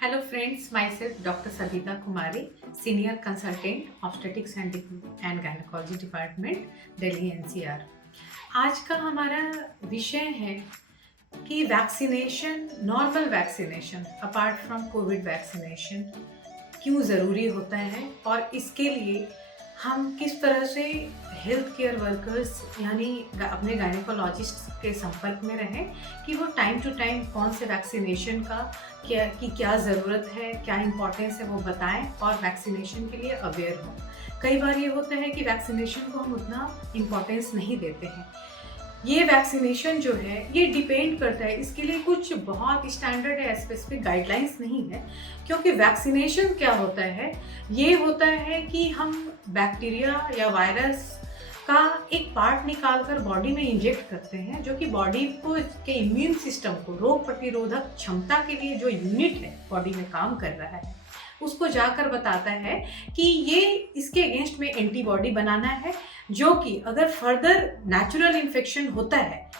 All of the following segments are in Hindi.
Hello friends, myself Dr. Savita Kumari, Senior Consultant Obstetrics and Gynecology Department, Delhi NCR। आज का हमारा विषय है कि vaccination, normal vaccination apart from Covid vaccination क्यों ज़रूरी होता है और इसके लिए हम किस तरह से हेल्थ केयर वर्कर्स यानी अपने गायनेकोलॉजिस्ट के संपर्क में रहें कि वो टाइम टू टाइम कौन से वैक्सीनेशन का क्या ज़रूरत है, क्या इम्पोर्टेंस है वो बताएं और वैक्सीनेशन के लिए अवेयर हों। कई बार ये होता है कि वैक्सीनेशन को हम उतना इम्पोर्टेंस नहीं देते हैं। ये वैक्सीनेशन जो है ये डिपेंड करता है, इसके लिए कुछ बहुत स्टैंडर्ड या स्पेसिफिक गाइडलाइंस नहीं है, क्योंकि वैक्सीनेशन क्या होता है, ये होता है कि हम बैक्टीरिया या वायरस का एक पार्ट निकाल कर बॉडी में इंजेक्ट करते हैं, जो कि बॉडी को के इम्यून सिस्टम को रोग प्रतिरोधक क्षमता के लिए जो यूनिट है बॉडी में काम कर रहा है उसको जाकर बताता है कि ये इसके अगेंस्ट में एंटीबॉडी बनाना है, जो कि अगर फर्दर नेचुरल इन्फेक्शन होता है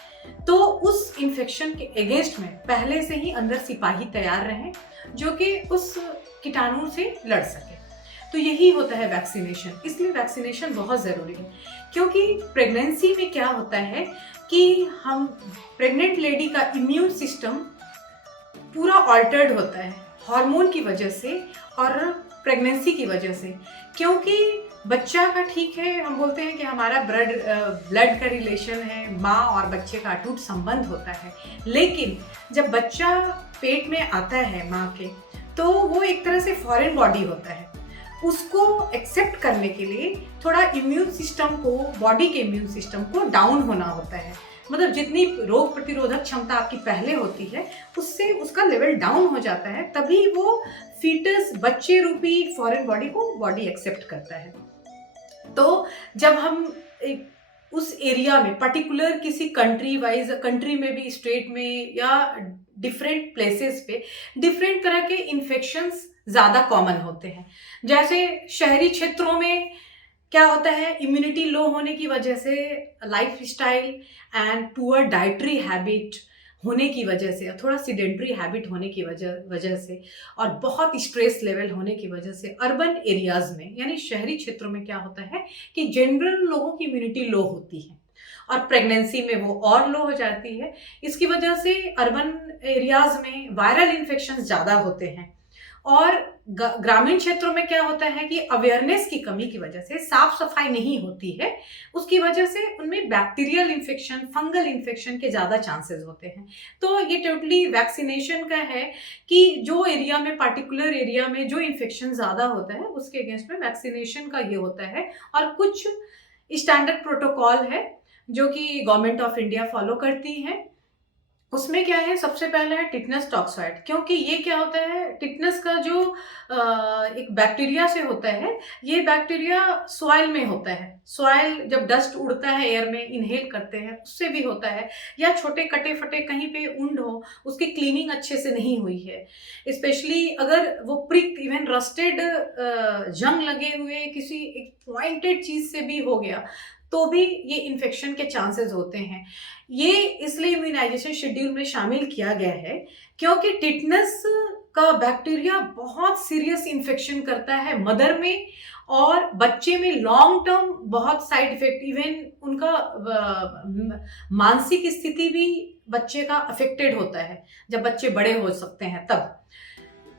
तो उस इन्फेक्शन के अगेंस्ट में पहले से ही अंदर सिपाही तैयार रहें जो कि उस कीटाणु से लड़ सके। तो यही होता है वैक्सीनेशन। इसलिए वैक्सीनेशन बहुत ज़रूरी है, क्योंकि प्रेगनेंसी में क्या होता है कि हम प्रेग्नेंट लेडी का इम्यून सिस्टम पूरा ऑल्टर्ड होता है हार्मोन की वजह से और प्रेगनेंसी की वजह से। क्योंकि बच्चा का ठीक है, हम बोलते हैं कि हमारा ब्लड का रिलेशन है, माँ और बच्चे का अटूट संबंध होता है, लेकिन जब बच्चा पेट में आता है माँ के तो वो एक तरह से फॉरेन बॉडी होता है। उसको एक्सेप्ट करने के लिए थोड़ा इम्यून सिस्टम को, बॉडी के इम्यून सिस्टम को डाउन होना होता है। मतलब जितनी रोग प्रतिरोधक क्षमता आपकी पहले होती है उससे उसका लेवल डाउन हो जाता है, तभी वो फीटस, बच्चे रूपी फॉरेन बॉडी को बॉडी एक्सेप्ट करता है। तो जब हम उस एरिया में पर्टिकुलर किसी कंट्री में भी, स्टेट में या डिफरेंट प्लेसेस पे डिफरेंट तरह के इन्फेक्शंस ज़्यादा कॉमन होते हैं। जैसे शहरी क्षेत्रों में क्या होता है, इम्यूनिटी लो होने की वजह से, life style and poor dietary habit होने की वजह से, थोड़ा सीडेंट्री हैबिट होने की वजह से और बहुत स्ट्रेस लेवल होने की वजह से अर्बन एरियाज़ में यानी शहरी क्षेत्रों में क्या होता है कि जनरल लोगों की इम्यूनिटी लो होती है और प्रेगनेंसी में वो और लो हो जाती है। इसकी वजह से अर्बन एरियाज़ में वायरल इन्फेक्शन ज़्यादा होते हैं। और ग्रामीण क्षेत्रों में क्या होता है कि अवेयरनेस की कमी की वजह से, साफ सफाई नहीं होती है, उसकी वजह से उनमें बैक्टीरियल इन्फेक्शन, फंगल इन्फेक्शन के ज़्यादा चांसेस होते हैं। तो ये टोटली वैक्सीनेशन का है कि जो एरिया में, पर्टिकुलर एरिया में जो इन्फेक्शन ज़्यादा होता है उसके अगेंस्ट में वैक्सीनेशन का ये होता है। और कुछ स्टैंडर्ड प्रोटोकॉल है जो कि गवर्नमेंट ऑफ इंडिया फॉलो करती है। उसमें क्या है, सबसे पहला है टिटनस टॉक्सॉइड, क्योंकि ये क्या होता है, टिटनस का जो एक बैक्टीरिया से होता है, ये बैक्टीरिया सॉइल में होता है। सॉइल जब डस्ट उड़ता है, एयर में इनहेल करते हैं, उससे भी होता है, या छोटे कटे फटे कहीं पे उंड हो, उसकी क्लीनिंग अच्छे से नहीं हुई है, स्पेशली अगर वो प्रिक, इवन रस्टेड जंग लगे हुए किसी एक पॉइंटेड चीज से भी हो गया तो भी ये इन्फेक्शन के चांसेस होते हैं। ये इसलिए इम्यूनाइजेशन शेड्यूल में शामिल किया गया है क्योंकि टिटनस का बैक्टीरिया बहुत सीरियस इन्फेक्शन करता है मदर में, और बच्चे में लॉन्ग टर्म बहुत साइड इफेक्ट, इवन उनका मानसिक स्थिति भी बच्चे का अफेक्टेड होता है जब बच्चे बड़े हो सकते हैं तब।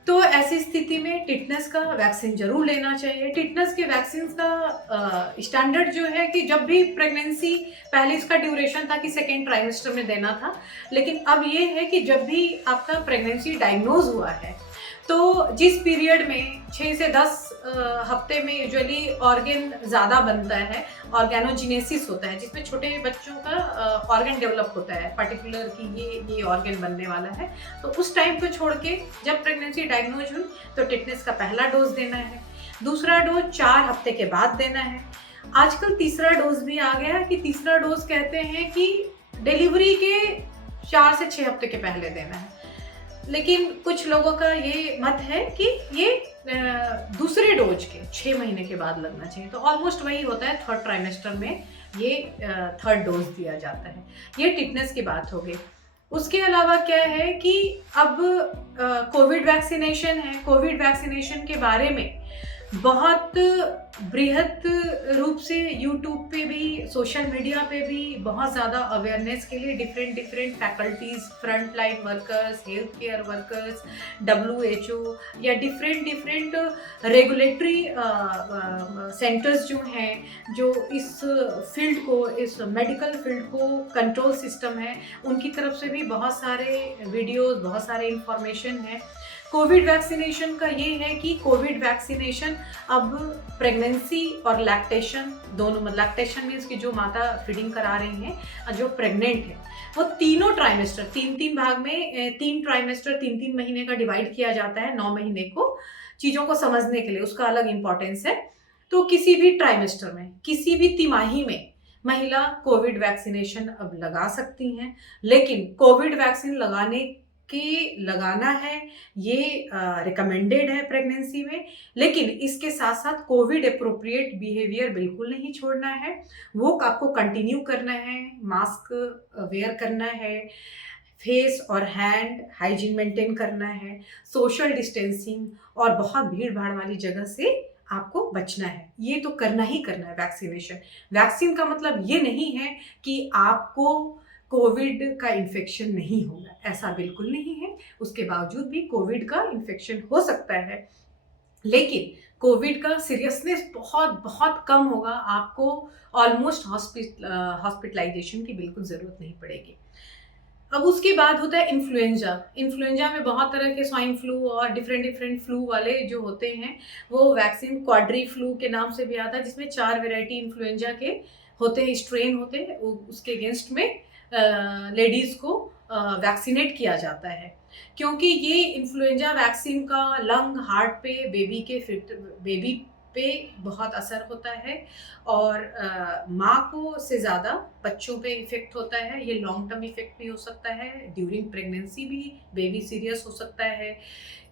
तो ऐसी स्थिति में टिटनस का वैक्सीन जरूर लेना चाहिए। टिटनस के वैक्सीन का स्टैंडर्ड जो है कि जब भी प्रेगनेंसी, पहले इसका ड्यूरेशन था कि सेकेंड ट्राइमेस्टर में देना था, लेकिन अब ये है कि जब भी आपका प्रेगनेंसी डायग्नोज हुआ है तो जिस पीरियड में 6 से 10 हफ्ते में यूजुअली ऑर्गन ज़्यादा बनता है, ऑर्गेनोजिनेसिस होता है, जिसमें छोटे बच्चों का ऑर्गन डेवलप होता है पर्टिकुलर कि ये ऑर्गन बनने वाला है। तो उस टाइम को छोड़ के जब प्रेगनेंसी डायग्नोज हुई तो टिटनेस का पहला डोज देना है, दूसरा डोज 4 हफ्ते के बाद देना है। आजकल तीसरा डोज भी आ गया कि तीसरा डोज कहते हैं कि डिलीवरी के 4 से 6 हफ्ते के पहले देना है, लेकिन कुछ लोगों का ये मत है कि ये दूसरे डोज के 6 महीने के बाद लगना चाहिए। तो ऑलमोस्ट वही होता है, थर्ड ट्राइमेस्टर में ये थर्ड डोज दिया जाता है। ये टिटनेस की बात हो गई। उसके अलावा क्या है कि अब कोविड वैक्सीनेशन है। कोविड वैक्सीनेशन के बारे में बहुत बृहत रूप से यूट्यूब पे भी, सोशल मीडिया पे भी बहुत ज़्यादा अवेयरनेस के लिए different different faculties, front line workers, health care workers, WHO या डिफरेंट डिफरेंट रेगुलेटरी सेंटर्स जो हैं, जो इस फील्ड को, इस मेडिकल फील्ड को कंट्रोल सिस्टम है, उनकी तरफ से भी बहुत सारे वीडियोस, बहुत सारे इंफॉर्मेशन है। कोविड वैक्सीनेशन का ये है कि कोविड वैक्सीनेशन अब प्रेगनेंसी और लैक्टेशन दोनों, मतलब लैक्टेशन मीन्स कि जो माता फीडिंग करा रही हैं और जो प्रेग्नेंट है, वो तीनों ट्राइमेस्टर, तीन तीन भाग में, तीन ट्राइमेस्टर 3-3 महीने का डिवाइड किया जाता है 9 महीने को, चीज़ों को समझने के लिए उसका अलग इंपॉर्टेंस है। तो किसी भी ट्राइमेस्टर में, किसी भी तिमाही में महिला कोविड वैक्सीनेशन अब लगा सकती हैं। लेकिन कोविड वैक्सीन लगाना है, ये रिकमेंडेड है प्रेगनेंसी में, लेकिन इसके साथ साथ कोविड अप्रोप्रिएट बिहेवियर बिल्कुल नहीं छोड़ना है। वो आपको कंटिन्यू करना है, मास्क वेयर करना है, फेस और हैंड हाइजीन मेंटेन करना है, सोशल डिस्टेंसिंग और बहुत भीड़ भाड़ वाली जगह से आपको बचना है। ये तो करना ही करना है वैक्सीनेशन। वैक्सीन का मतलब ये नहीं है कि आपको कोविड का इन्फेक्शन नहीं होगा, ऐसा बिल्कुल नहीं है। उसके बावजूद भी कोविड का इन्फेक्शन हो सकता है, लेकिन कोविड का सीरियसनेस बहुत बहुत कम होगा। आपको ऑलमोस्ट हॉस्पिटलाइजेशन की बिल्कुल ज़रूरत नहीं पड़ेगी। अब उसके बाद होता है इन्फ्लुएंजा। इन्फ्लुएंजा में बहुत तरह के, स्वाइन फ्लू और डिफरेंट डिफरेंट फ्लू वाले जो होते हैं, वो वैक्सीन क्वाड्री फ्लू के नाम से भी आता है, जिसमें 4 वैरायटी इन्फ्लुएंजा के होते हैं, स्ट्रेन होते हैं। उसके अगेंस्ट में लेडीज़ को वैक्सीनेट किया जाता है, क्योंकि ये इन्फ्लुएंजा वैक्सीन का लंग, हार्ट पे, बेबी पे बहुत असर होता है और माँ को से ज़्यादा बच्चों पे इफ़ेक्ट होता है। ये लॉन्ग टर्म इफ़ेक्ट भी हो सकता है, ड्यूरिंग प्रेगनेंसी भी बेबी सीरियस हो सकता है।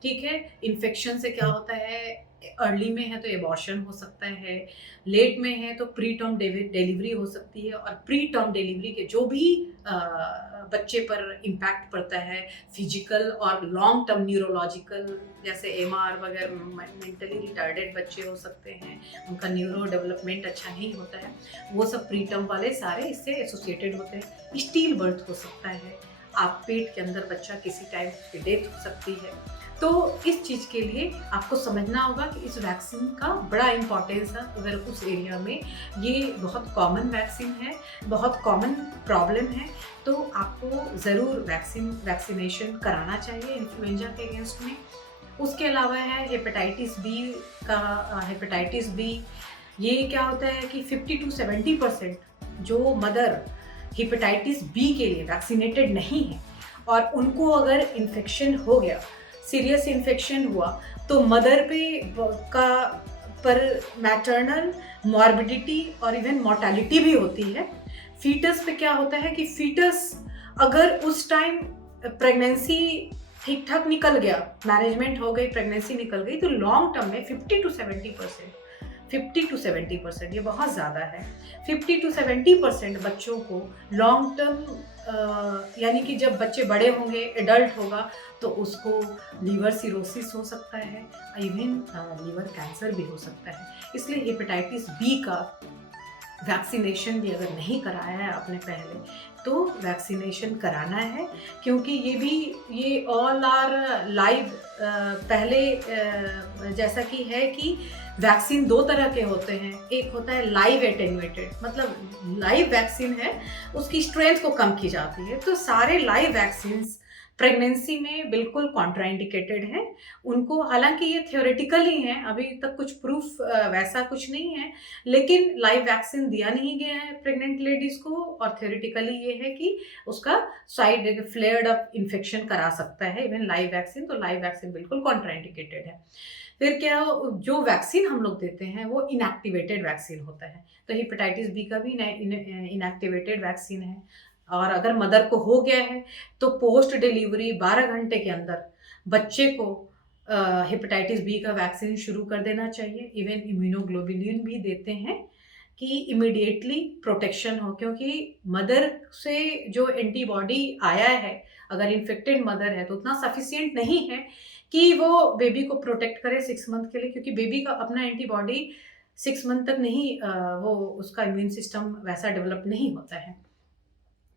ठीक है, इन्फेक्शन से क्या होता है, अर्ली में है तो एबॉर्शन हो सकता है, लेट में है तो प्री टर्म डिलीवरी हो सकती है, और प्री टर्म डिलीवरी के जो भी बच्चे पर इम्पैक्ट पड़ता है, फिजिकल और लॉन्ग टर्म न्यूरोलॉजिकल, जैसे MR वगैरह, मेंटली रिटार्डेड बच्चे हो सकते हैं, उनका न्यूरो डेवलपमेंट अच्छा नहीं होता है, वो सब प्री टर्म वाले सारे इससे एसोसिएटेड होते हैं। स्टील बर्थ हो सकता है, आप पेट के अंदर बच्चा किसी टाइम की डेथ हो सकती है। तो इस चीज़ के लिए आपको समझना होगा कि इस वैक्सीन का बड़ा इम्पोर्टेंस है। अगर उस एरिया में ये बहुत कॉमन वैक्सीन है, बहुत कॉमन प्रॉब्लम है, तो आपको ज़रूर वैक्सीनेशन कराना चाहिए इन्फ्लुएंजा के अगेंस्ट में। उसके अलावा है हेपेटाइटिस बी का। हेपेटाइटिस बी, ये क्या होता है कि 50 to 70% जो मदर हेपेटाइटिस बी के लिए वैक्सीनेटेड नहीं है और उनको अगर इन्फेक्शन हो गया, सीरियस इन्फेक्शन हुआ, तो मदर पे का पर मैटरनल मॉर्बिडिटी और इवन मोर्टेलिटी भी होती है। फीटस पे क्या होता है कि फीटस अगर उस टाइम प्रेगनेंसी ठीक ठाक निकल गया, मैनेजमेंट हो गई, प्रेगनेंसी निकल गई, तो लॉन्ग टर्म में 50 to 70%, 50 to 70%, ये बहुत ज़्यादा है। 50 to 70% बच्चों को लॉन्ग टर्म, यानी कि जब बच्चे बड़े होंगे, एडल्ट होगा, तो उसको लीवर सिरोसिस हो सकता है, इवन लीवर कैंसर भी हो सकता है। इसलिए हेपेटाइटिस बी का वैक्सीनेशन भी अगर नहीं कराया है आपने पहले, तो वैक्सीनेशन कराना है, क्योंकि ये ऑल आर लाइव। पहले जैसा कि है कि वैक्सीन 2 तरह के होते हैं। एक होता है लाइव एटेन्यूएटेड, मतलब लाइव वैक्सीन है, उसकी स्ट्रेंथ को कम की जाती है। तो सारे लाइव वैक्सीन्स प्रेगनेंसी में बिल्कुल कॉन्ट्राइंडिकेटेड हैं। उनको, हालांकि ये थियोरेटिकल ही हैं, अभी तक कुछ प्रूफ वैसा कुछ नहीं है, लेकिन लाइव वैक्सीन दिया नहीं गया है प्रेग्नेंट लेडीज़ को, और थियोरेटिकली ये है कि उसका साइड फ्लेयर्ड अप इन्फेक्शन करा सकता है इवन लाइव वैक्सीन। तो लाइव वैक्सीन बिल्कुल कॉन्ट्राइंडिकेटेड है। फिर क्या, जो वैक्सीन हम लोग देते हैं वो इनएक्टिवेटेड वैक्सीन होता है। तो हेपेटाइटिस बी का भी इनएक्टिवेटेड वैक्सीन है, और अगर मदर को हो गया है तो पोस्ट डिलीवरी 12 घंटे के अंदर बच्चे को हेपेटाइटिस बी का वैक्सीन शुरू कर देना चाहिए। इवन इम्यूनोग्लोबुलिन भी देते हैं कि इमिडिएटली प्रोटेक्शन हो, क्योंकि मदर से जो एंटीबॉडी आया है, अगर इन्फेक्टेड मदर है तो उतना सफिशिएंट नहीं है कि वो बेबी को प्रोटेक्ट करे 6 मंथ के लिए, क्योंकि बेबी का अपना एंटीबॉडी 6 मंथ तक नहीं वो उसका इम्यून सिस्टम वैसा डेवलप नहीं होता है।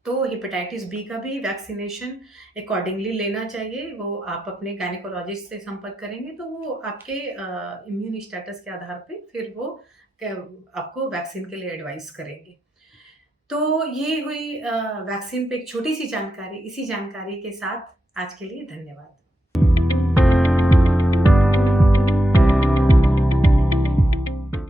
तो हेपेटाइटिस बी का भी वैक्सीनेशन अकॉर्डिंगली लेना चाहिए। वो आप अपने गायनेकोलॉजिस्ट से संपर्क करेंगे तो वो आपके इम्यून स्टेटस के आधार पे फिर वो आपको वैक्सीन के लिए एडवाइस करेंगे। तो ये हुई वैक्सीन पे एक छोटी सी जानकारी। इसी जानकारी के साथ आज के लिए धन्यवाद।